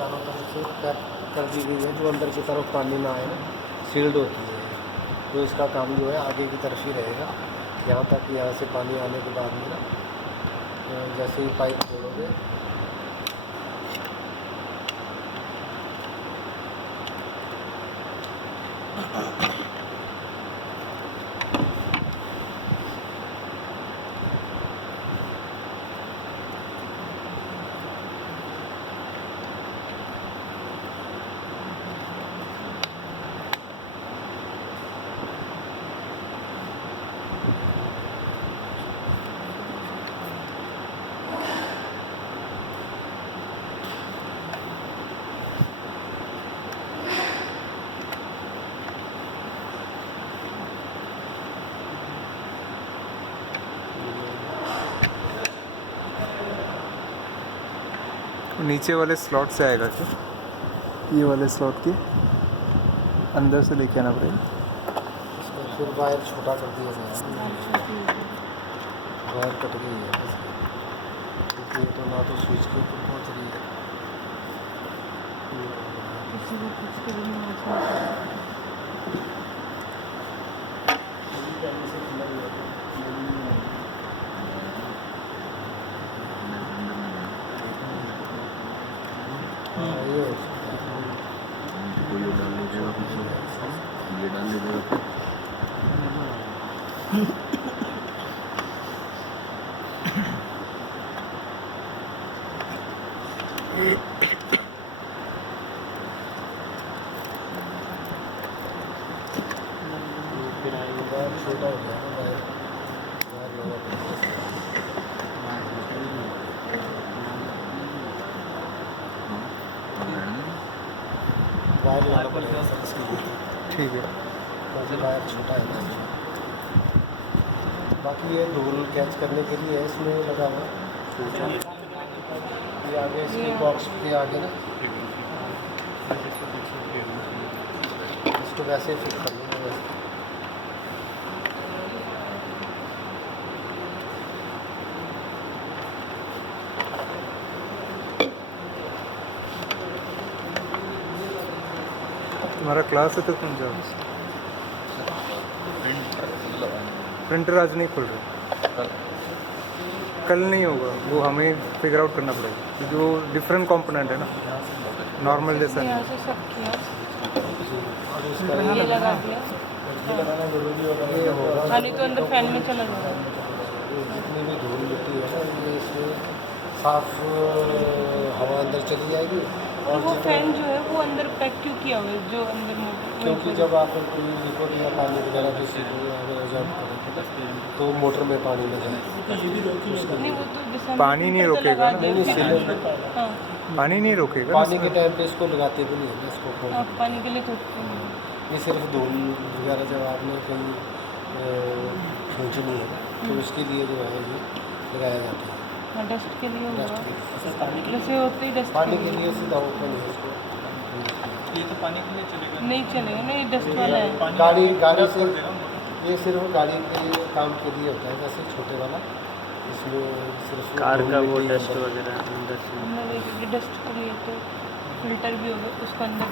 चारों तरफ से पैक कर दी गई है, जो अंदर की तरफ पानी ना आए ना, सील्ड होती है। तो इसका काम जो है आगे की तरफ ही रहेगा, यहाँ तक। यहाँ से पानी आने के बाद में ना जैसे ही पाइप खोलोगे नीचे वाले स्लॉट से आएगा क्या? ये वाले स्लॉट के अंदर से लेके आना पड़ेगा। इसका फिर वायर छोटा कर दिया गया है, वायर कट गई है क्योंकि तो ना तो स्विच के ऊपर पहुँच रही है। ये डाल लीजिएगा। छोटा हो गया ना वायर, वायर लगा पड़ेगा। वायर लगा पड़ेगा सर इसके लिए। ठीक है। क्योंकि वायर छोटा है ना। बाकी ये धूल कैच करने के लिए इसमें लगा हुआ, ये आगे इसके बॉक्स के आगे ना, इसको वैसे फिट कर लूँगा वैसे। तुम्हारा क्लास है तो तुम जाओ। प्रिंटर आज नहीं खुल रहा, कल नहीं होगा, वो हमें फिगर आउट करना पड़ेगा। जो डिफरेंट कंपोनेंट है ना, नॉर्मल जैसा यहाँ नहीं। से सब किया, और उसका ये लगा दिया। ये लगाना जरूरी होगा। हाँ, नहीं तो अंदर फैन में चला जाएगा। ये जितनी भी धूल मिट्टी है ना, ये इसमें साफ हवा अंदर चली जाएगी। और वो फैन जो है वो अंदर पैक क्यों किया हुआ है, जो अंदर मोटर? क्योंकि जब आप कोई लिक्विड या पानी वगैरह किसी को अगर एब्जॉर्ब करेंगे तो मोटर में पानी न जाए। नहीं, वो तो जैसे पानी नहीं रोकेगा ना? नहीं सिलेंडर हाँ, पानी नहीं रोकेगा पानी के टाइम पे इसको लगाते भी नहीं है ना, इसको खोल। आप पानी के लिए खोदते हैं। ये सिर्फ धूल वगैरह जब आपने कहीं खींचनी है तो उसके लिए जो है ये लगाया जाता है। हाँ, डस्ट के लिए होगा। डस्ट के लिए, जैसे होते ही डस्ट पानी के लिए सीधा ओपन है इसको। ये तो पानी के लिए चलेगा। नहीं चलेगा ना, ये डस्ट वाला है। गाड़ी से ये सिर्फ गाड़ी के काम के लिए होता है, जैसे छोटे वाला इसमें सिर्फ कार का वो मिट्टी डस्ट वगैरह अंदर से। अंदर डस्ट के लिए तो फिल्टर भी होगा उसको अंदर